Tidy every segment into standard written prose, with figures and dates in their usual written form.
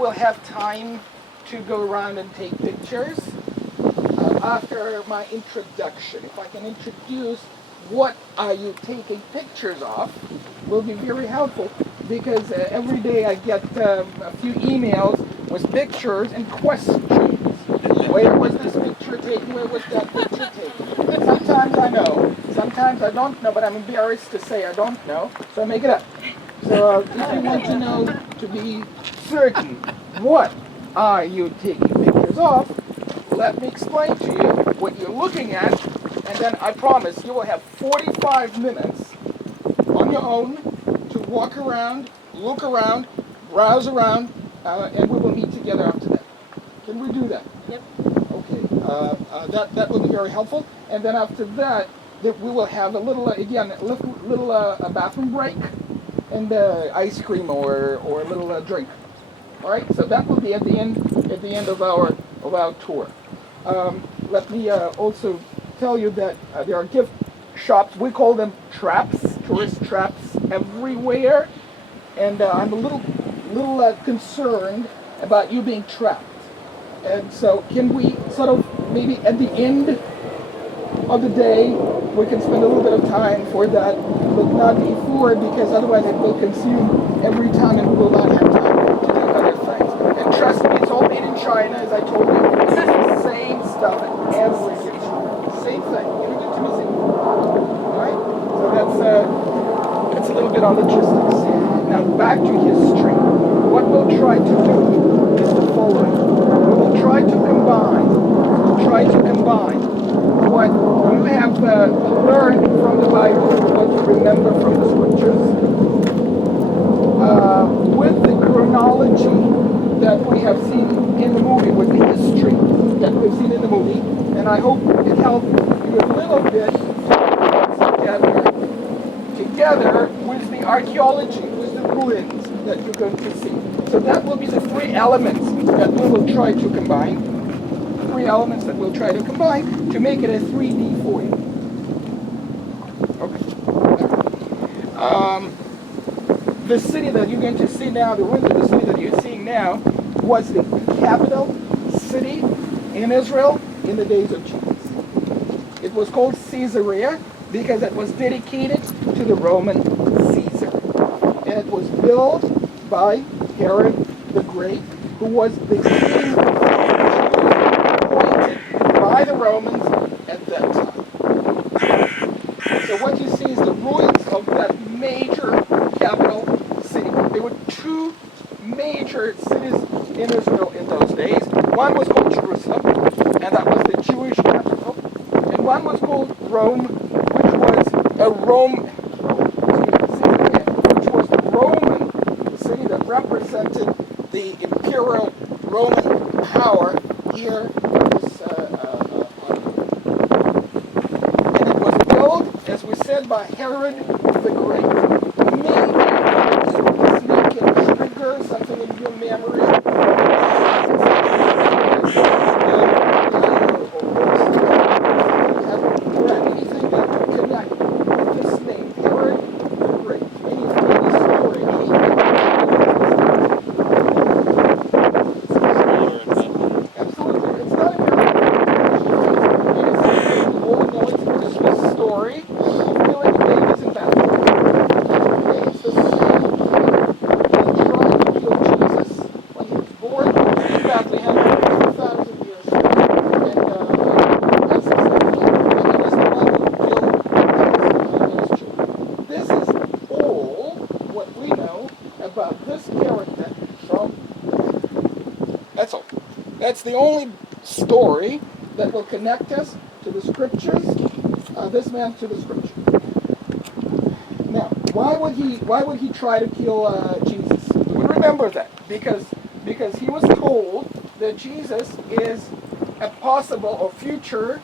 will have time to go around and take pictures after my introduction. If I can introduce what are you taking pictures of, will be very helpful, because every day I get a few emails with pictures and questions. Where was this picture taken? Where was that picture taken? Sometimes I know, sometimes I don't know, but I'm embarrassed to say I don't know, so I make it up. So if you want to know, to be certain, what are you taking pictures of, let me explain to you what you're looking at, and then I promise you will have 45 minutes on your own to walk around, look around, browse around, and we will meet together after that. Can we do that? Yep. Okay. That will be very helpful. And then after that, we will have a little, a bathroom break, and ice cream or a little drink. All right. So that will be at the end of our tour. Let me also tell you that there are gift shops. We call them traps, tourist traps everywhere, and I'm a little concerned about you being trapped. And so can we sort of maybe at the end of the day, we can spend a little bit of time for that, but not before, because otherwise it will consume every time and we will not have time to do other things. And trust me, it's all made in China, as I told you. It's the same stuff at every gift shop. Same thing. Everything to me. Alright? So that's a little bit on logistics. Now back to history. What we'll try to do is the following. We will try to combine what you have learned from the Bible, what you remember from the scriptures, with the chronology that we have seen in the movie, with the history that we've seen in the movie, and I hope it helped you a little bit together with the archaeology, with the ruins that you're going to see. So that will be the three elements that we will try to combine. To make it a 3D for you. Okay. The city that you're going to see now, the ruins of the city that you're seeing now, was the capital city in Israel in the days of Jesus. It was called Caesarea because it was dedicated to the Roman Caesar. And it was built by Herod the Great, who was the king appointed by the Romans at that time. So what you see is the ruins of that major capital city. There were two major cities in Israel in those days. One was called Jerusalem, and that was the Jewish capital. And one was called Rome, which was a Roman city that represented the imperial Roman power here in this and it was built, as we said, by Herod the Great. Maybe this can trigger something in your memory. Or anything that would connect with this name, Herod the Great. Any story, anything. Absolutely. It's not a miracle. We all know it's a Christmas story of killing babies in Bethlehem. It's the same that tried to kill Jesus when he was born in Bethlehem 2,000 years ago. And that's exactly what it is, the one who killed his children. This is all what we know about this character from the Bible. That's all. That's the only story that will connect us to the scriptures, this man to the scriptures. Now, why would he try to kill Jesus? We remember that because he was told that Jesus is a possible or future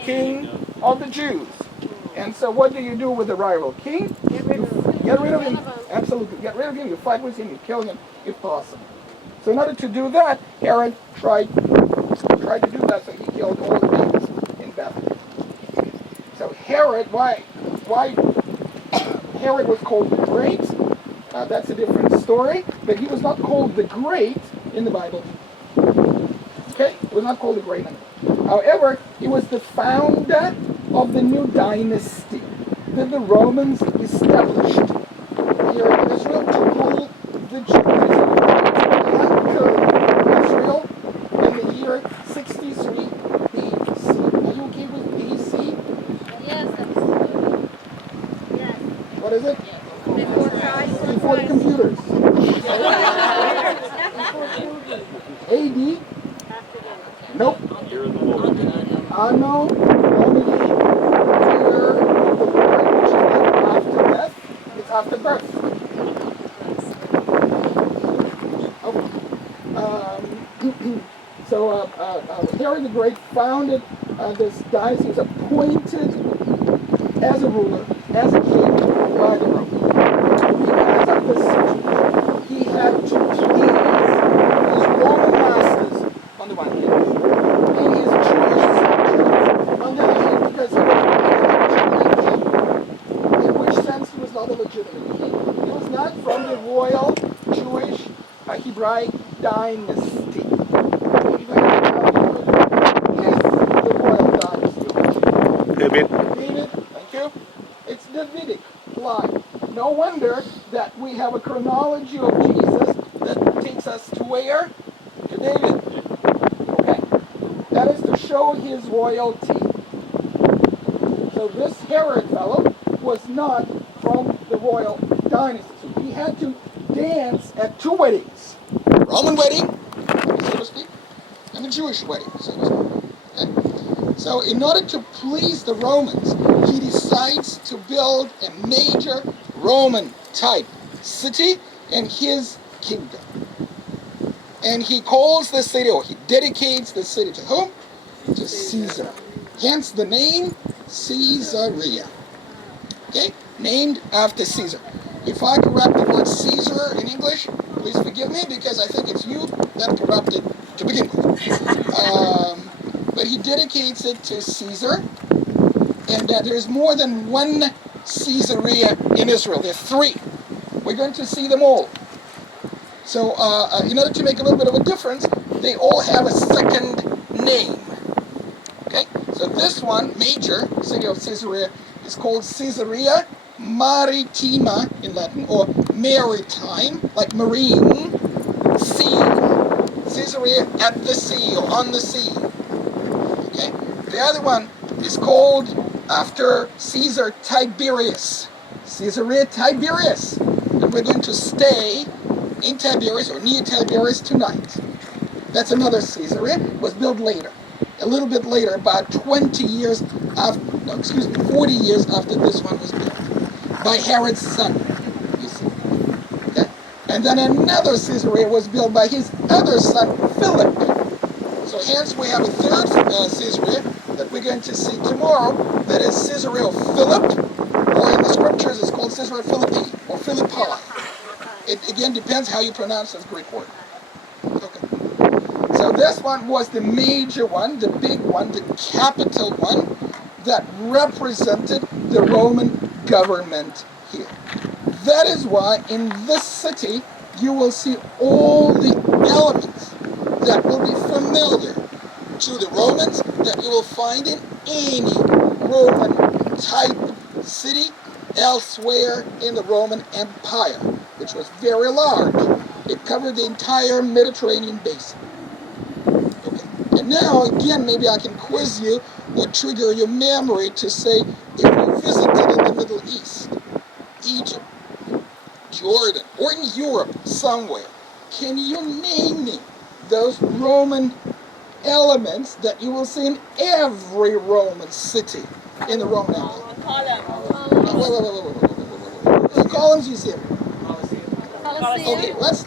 king of the Jews. And so what do you do with the rival king? Get rid of him. Get rid of him. Absolutely. Get rid of him. You fight with him. You kill him if possible. So in order to do that, Herod tried to do that, so he killed all the babies in Bethlehem. So Herod, why Herod was called the Great, that's a different story, but he was not called the Great in the Bible. Okay? It was not called the Great Enemy. However, he was the founder of the new dynasty that the Romans established here in Israel to rule the Jews. Conquered Israel in the year 63 BC. Are you okay with BC? Yes, that's yes. What is it? Before Christ. Before the computers. AD? Nope. Anno Domini, year of the Lord, which is not after death, it's after birth. So Herod the Great founded this diocese. He was appointed as a ruler, as a king by the Romans. Because of this situation, he had to please his Roman masters on the one hand, and his Jewish subjects on the other hand, because he was not a legitimate king. In which sense he was not a legitimate king? He was not from the royal Jewish Hebraic dynasty. The royal dynasty. David. David, thank you. It's Davidic line. No wonder that we have a chronology of Jesus that takes us to where? To David. Okay. That is to show his royalty. So this Herod fellow was not from the royal dynasty. So he had to dance at two weddings. Roman wedding, so to speak, and the Jewish wedding, so to speak. Okay? So in order to please the Romans, he decides to build a major Roman type city in his kingdom. And he calls the city, or he dedicates the city to whom? To Caesar. Hence the name Caesarea. Okay? Named after Caesar. If I corrupt the word Caesar in English, please forgive me, because I think it's you that corrupted to begin with. But he dedicates it to Caesar, and there's more than one Caesarea in Israel. There are three. We're going to see them all. So in order to make a little bit of a difference, they all have a second name. Okay? So this one, major city of Caesarea, is called Caesarea Maritima in Latin, or maritime, like marine, sea. Caesarea at the sea, or on the sea. Okay? The other one is called after Caesar Tiberius. Caesarea Tiberius. And we're going to stay in Tiberias, or near Tiberias, tonight. That's another Caesarea. It was built later. A little bit later, about 40 years after this one was built. By Herod's son, you see. Okay? And then another Caesarea was built by his other son, Philip. So hence we have a third Caesarea that we're going to see tomorrow. That is Caesarea of Philip, or in the scriptures it's called Caesarea Philippi, or Philippi. It again depends how you pronounce this Greek word. Okay. So this one was the major one, the big one, the capital one, that represented the Roman government here. That is why in this city you will see all the elements that will be familiar to the Romans that you will find in any Roman type city elsewhere in the Roman Empire, which was very large. It covered the entire Mediterranean basin. Okay. And now, again, maybe I can quiz you or trigger your memory to say, if you visited in the Middle East, Egypt, Jordan, or in Europe somewhere, can you name me those Roman elements that you will see in every Roman city in the Roman Empire? Wait. Columns you see it. Okay, let's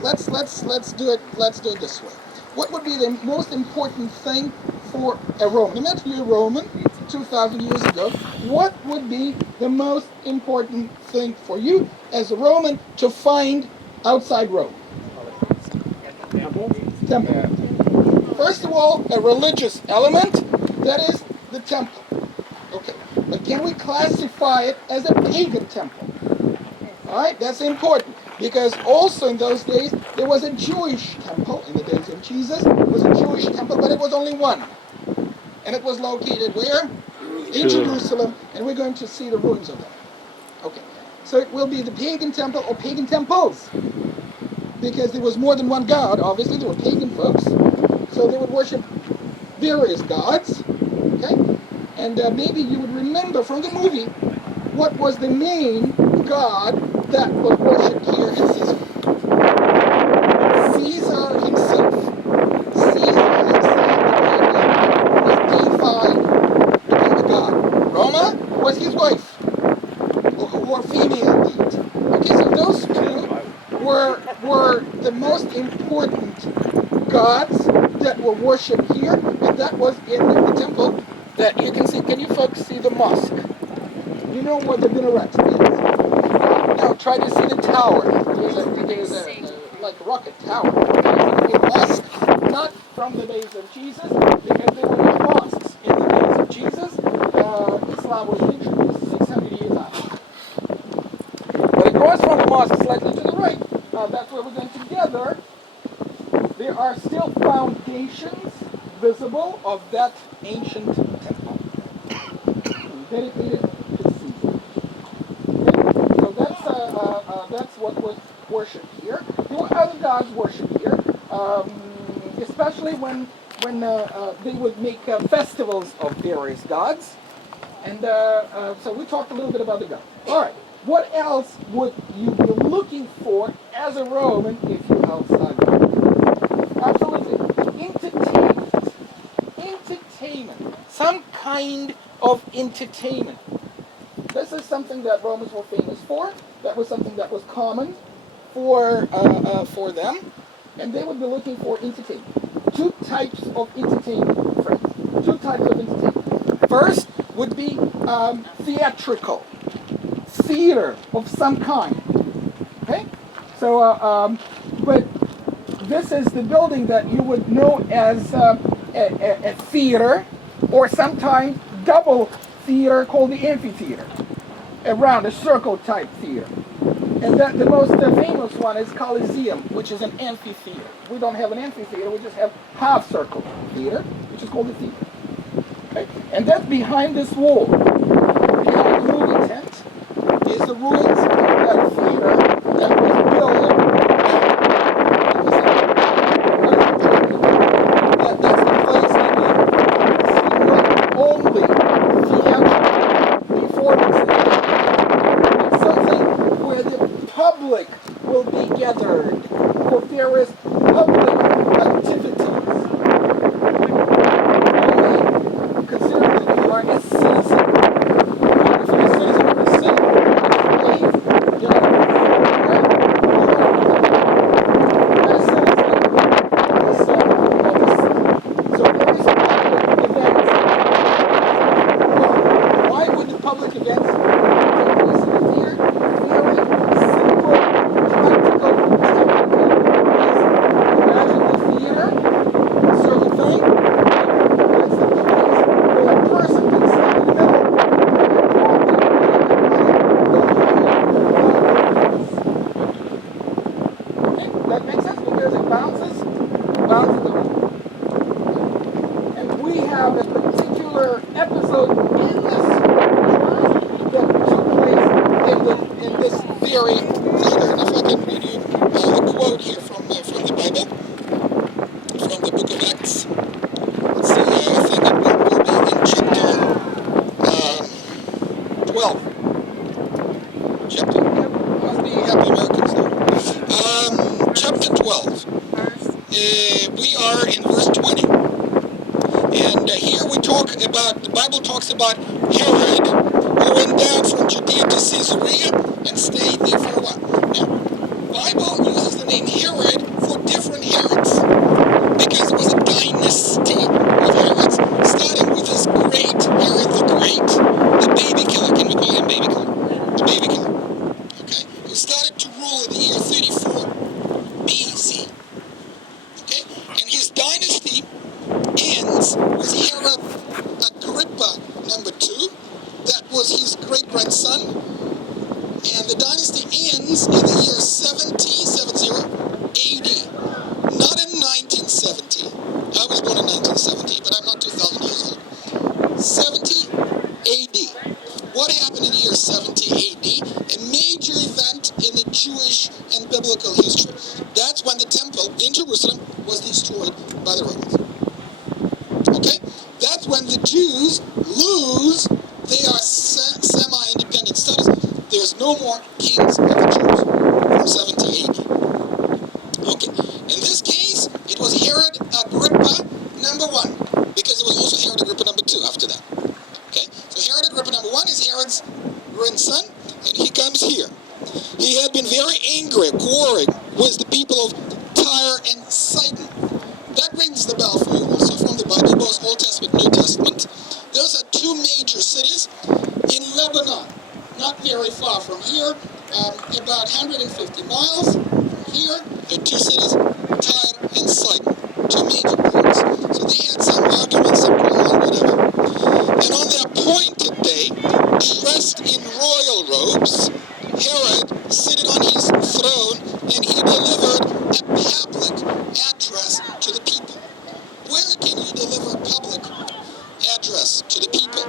do it. Let's do it this way. What would be the most important thing for a Roman? Imagine you're a Roman 2,000 years ago. What would be the most important thing for you as a Roman to find outside Rome? Temple. First of all, a religious element, that is the temple. Okay, but can we classify it as a pagan temple? All right, that's important. Because also in those days, there was a Jewish temple in the days of Jesus. It was a Jewish temple, but it was only one. And it was located where? In Jerusalem, and we're going to see the ruins of that. Okay. So it will be the pagan temple or pagan temples. Because there was more than one god, obviously, there were pagan folks. So they would worship various gods. Okay? And maybe you would remember from the movie what was the main god that was worshipped here in Caesar. Caesar himself. Caesar himself was deified to be the god. Roma was his wife, or female indeed. Okay, so those two were the most important gods that were worshipped here, and that was in the temple that you can see. Can you folks see the mosque? You know what the minaret is. Now try to see the tower. There's a like a rocket tower. A mosque, not from the days of Jesus, because there were no mosques in the days of Jesus. Islam was introduced 600 years after. But across from the mosque, slightly to the right, that's where we're going together. There are still foundations visible of that ancient temple, dedicated to Caesar. Okay? So that's what was worshipped here. There were other gods worshipped here, especially when they would make festivals of various gods. And so we talked a little bit about the gods. All right. What else would you be looking for as a Roman if you're outside Rome? Absolutely. Entertainment. Entertainment. Some kind of entertainment. This is something that Romans were famous for. That was something that was common for them. And they would be looking for entertainment. Two types of entertainment, friends. Two types of entertainment. First would be theatrical. Theater of some kind. Okay? So, but this is the building that you would know as a theater, or sometimes double theater called the amphitheater. Around a circle type theater. And the most famous one is Colosseum, which is an amphitheater. We don't have an amphitheater, we just have half circle theater, which is called the theater. Okay? And that's behind this wall. Behind the movie tent is the ruins of that theater that was built. That's the place that you only theatrical performances. It's something where the public will be gathered for various public activities. Only consider that you are a citizen. If you're a citizen of the city, you are a citizen of the city. So there is public events. Well, why would the public events take place in the theater? Very simple, practical, technical reason. Imagine the theater, a certain thing. That's the place where a person can stand in the middle and talk to okay, that makes sense because it bounces around. And we have a particular episode in this drama that took place in this very theater. And if I can read you a quote here from the Bible, from the book of Acts. Let's see, I think it will be in chapter 12. Chapter, must be happy Americans now. Chapter 12. We are in verse 20. And here we talk about, the Bible talks about Herod, who went down from Judea to Caesarea and stayed there for a while. Now, the Bible uses the name Herod for different Herods, because it was a dynasty of Herods, starting with this great Herod the Great, the baby killer. Can we call him baby killer? The baby killer. Okay? Who started to rule in the year 34 BC. Okay? And his dynasty ends with Herod Agrippa II. That was his great-grandson. And the dynasty ends in the year 70 history. That's when the temple in Jerusalem was destroyed by the Romans. Okay? That's when the Jews lose their semi-independent status. There's no more kings of the Jews from 70 AD. Okay. In this case, it was Herod Agrippa number 1, because there was also Herod Agrippa number 2 after that. Okay? So Herod Agrippa number 1 is Herod's grandson, and he comes here. He had been very angry, quarreling with the people of Tyre and Sidon. That rings the bell for you also from the Bible, both Old Testament and New Testament. Those are 2 major cities in Lebanon, not very far from here, about 150 miles from here. There are 2 cities, Tyre and Sidon, 2 major ports. So they had some arguments, some quarreling, whatever. And on their appointed day, dressed in royal robes, Herod sitting on his throne, and he delivered a public address to the people. Where can you deliver a public address to the people?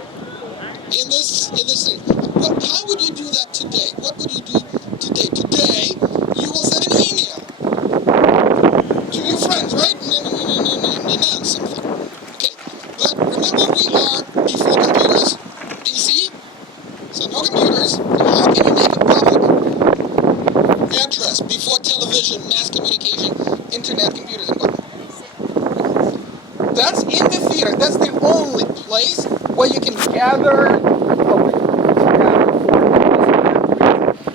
In this thing. How would you do that today? What would you do today? Today, you will send an email to your friends, right? And announce something. Okay. But remember, we are before computers, BC. So no computers. So how can you make a public address before television, mass communication, internet, computers, and whatnot? That's in the theater. That's the only place where you can gather public.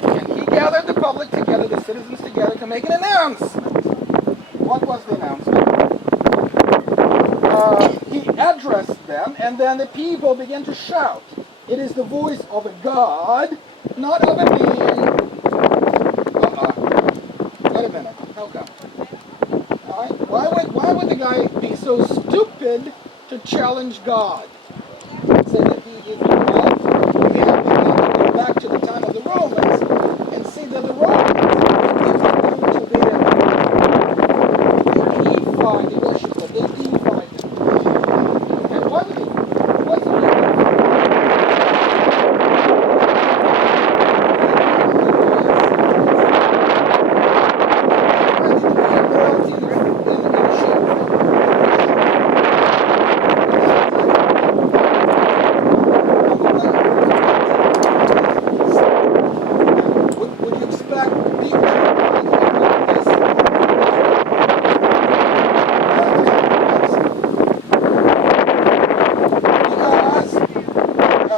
And he gathered the public together, the citizens together, to make an announcement. What was the announcement? He addressed them, and then the people began to shout. It is the voice of a God, not of a man. Wait a minute. How come? Why would the guy be so stupid to challenge God? Say that he is God. We have to go back to the time of the Romans and see that the Romans used to be deified, they worship them, they deified them. And what did he? What's the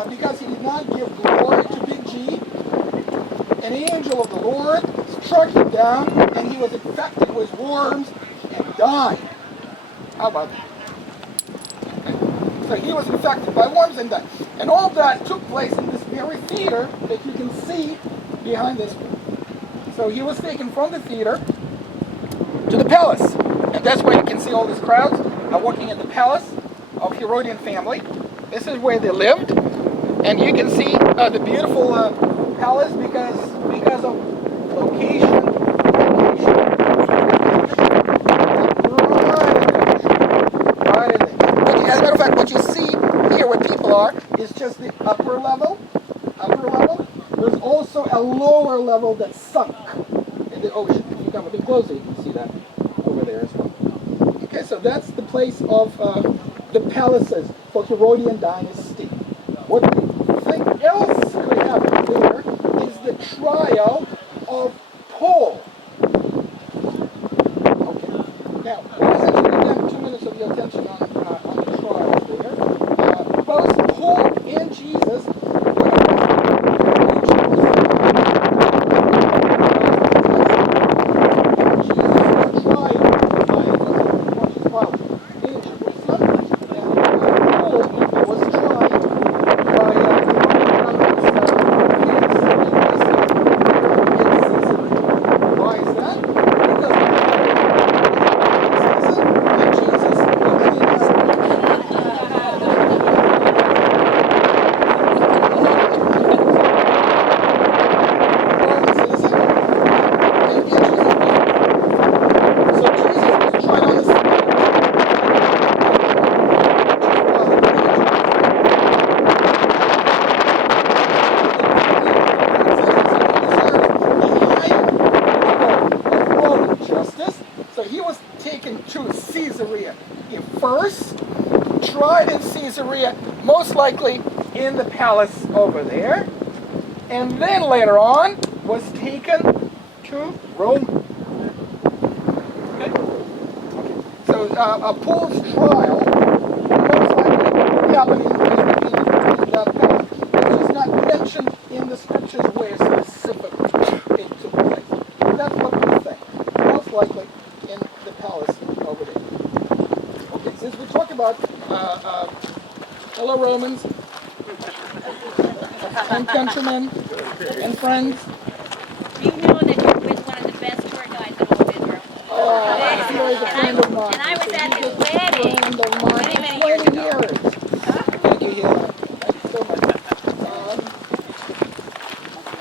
because he did not give glory to Big G, an angel of the Lord struck him down, and he was infected with worms and died. How about that? Okay. So he was infected by worms and died. And all that took place in this very theater that you can see behind this one. So he was taken from the theater to the palace. And that's where you can see all these crowds are walking in the palace of Herodian family. This is where they lived. And you can see the beautiful palace because of location. Right in there. As a matter of fact, what you see here where people are is just the upper level. There's also a lower level that's sunk in the ocean. If you come a bit closer, you can see that over there as well. Okay, so that's the place of the palaces for Herodian dynasty. What else could happen there is the trial of Paul. Okay. Now, let's actually spend 2 minutes of your attention on the trial there. Both Paul and Jesus but he was taken to Caesarea. He first tried in Caesarea, most likely in the palace over there, and then later on was taken to Rome. Okay? So Paul's trial most likely happened in that palace. It's just not mentioned in the scriptures where specifically it took place. That's what we think. Most likely in the palace over there. Okay, since we talked about fellow Romans and countrymen and friends, You know that you're with one of the best tour guides in all of Israel. he was a friend of mine. And I was at He's his a wedding friend of mine many, for many years 20 ago. years. Thank you, Hila. Thank you so much.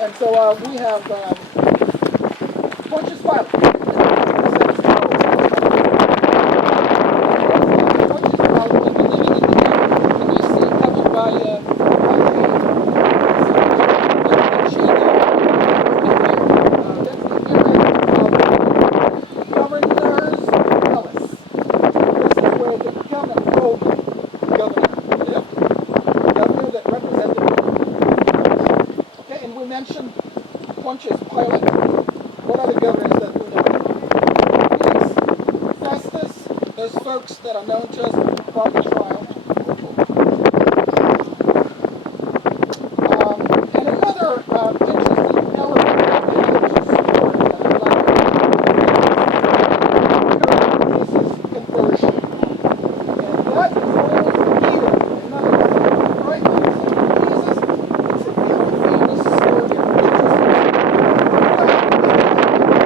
And so we have Pontius Pilate. Pontius Pilate was living in the desert, and you see covered by that's the area of Governor's Palace. This is where the Roman governor lived. Governor that represented Rome. Okay, and we mentioned Pontius Pilate. What are the governors that we know? Yes, Festus, those folks that are known to us from the trial.